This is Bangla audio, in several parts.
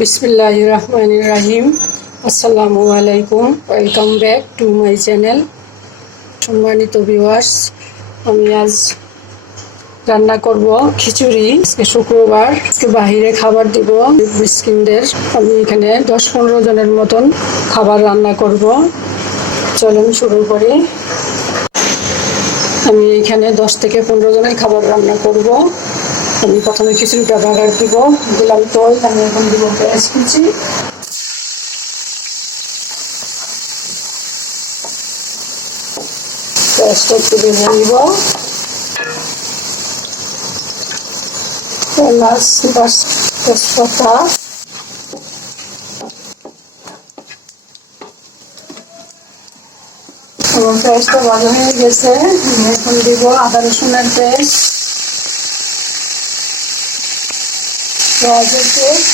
বিসমিল্লাহ রহমান রাহিম আসসালামু আলাইকুম। Welcome back to my channel সম্মানিত ভিউয়ার্স আমি আজ রান্না করব খিচুড়ি। আজকে শুক্রবার। আজকে বাহিরে খাবার দিব। মিসকিনদের। আমি এখানে দশ পনেরো জনের মতন খাবার রান্না করব। চলুন শুরু করি। আমি এখানে দশ থেকে পনেরো জনের খাবার রান্না করব। আমি প্রথমে খিচুড়িটা বাগার দিব দিলাম তল আমি এখন দিব পেঁয়াজ কুচি। পেঁয়াজটা একটু ভেজে নিব। এলাচ, বাস তেজপাতা। হয়ে গেছে এখন দিব আদা রসুনের পেস্ট। পেঁয়াজের পেস্ট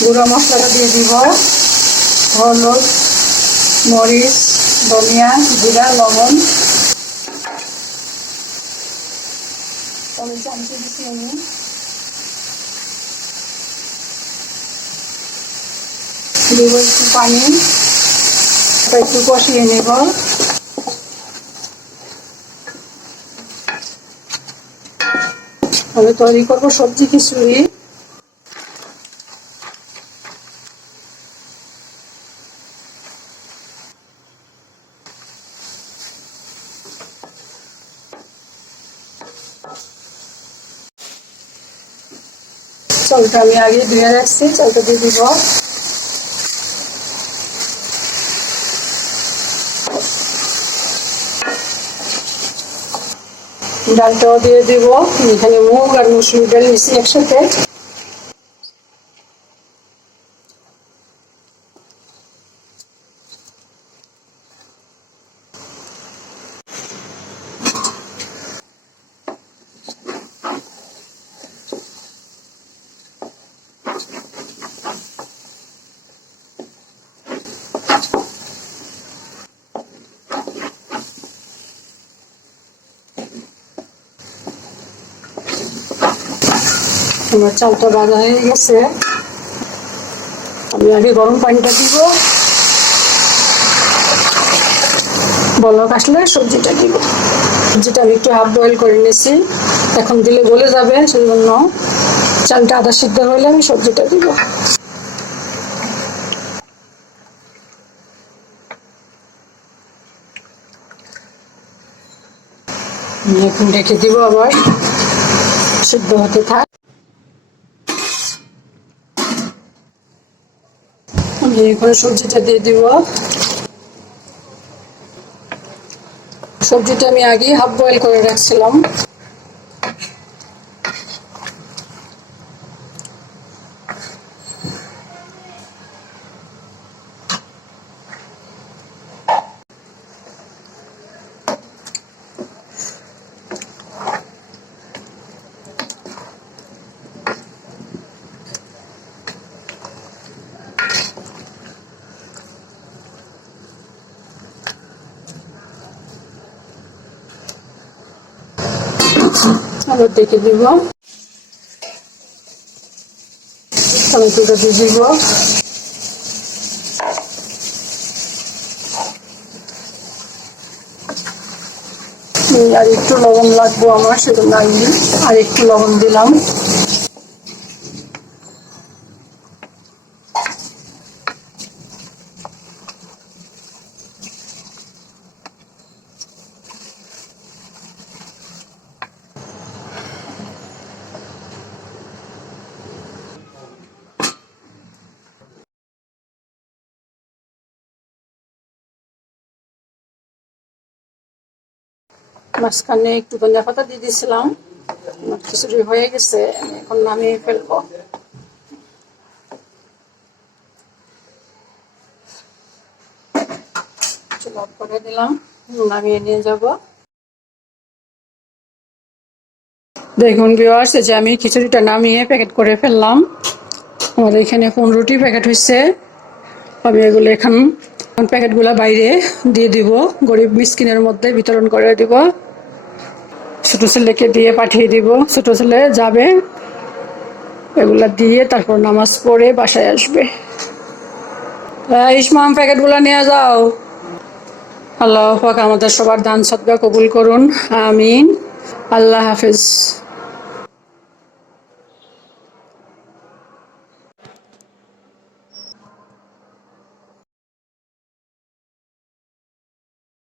গুঁড়ো মশলাটা দিয়ে দিব। হলুদ, মরিচ, ধনিয়া, জিরা, লবণ। দিব একটু পানি। একটু কষিয়ে নেব। আমি তৈরি করব সবজি খিচুড়ি চালটা আমি আগে ধুয়ে রাখছি চালটা দিয়ে দিব। ডালটাও দিয়ে দিব। এখানে মুগ আর মুসুর ডাল মিশিয়ে একসাথে। আমার চালটা ভাজা হয়ে গেছে। আমি আগে গরম পানিটা দিব। বলক আসলে সবজিটা দিব। সবজিটা আমি একটু হাফ বয়েল করে নিয়েছি। এখন দিলে গলে যাবে সেই জন্য চালটা আদা সিদ্ধ হলে আমি সবজিটা দিব। এখন রেখে দিব আবার। সিদ্ধ হতে থাক। এখন সবজিটা দিয়ে দিব। সবজিটা আমি আগে হাফ বয়েল করে রাখছিলাম। আবার দেখে দিব টমেটোটা দিয়ে আর একটু লবণ লাগবো আমার, সেজন্য আমি আর একটু লবণ দিলাম। মাঝখানে একটু ধনিয়া পাতা দিয়ে দিয়েছিলাম। খিচুড়ি হয়ে গেছে এখন নামিয়ে ফেলব। করে দিলাম, নামিয়ে নিয়ে যাব। দেখুন যে আমি খিচুড়িটা নামিয়ে প্যাকেট করে ফেললাম। আমার এখানে পনেরোটি প্যাকেট হয়েছে আমি এগুলো এখন প্যাকেটগুলো বাইরে দিয়ে দিব। গরিব মিসকিনের মধ্যে বিতরণ করে দিব। ছোট ছেলেকে দিয়ে পাঠিয়ে দিব। ছোট ছেলে যাবে। এগুলা দিয়ে তারপর নামাজ পড়ে বাসায় আসবে। ইসমাম প্যাকেটগুলো নিয়ে যাও। আল্লাহ আমাদের সবার দান সদ্গা কবুল করুন। আমিন। আল্লাহ হাফিজ।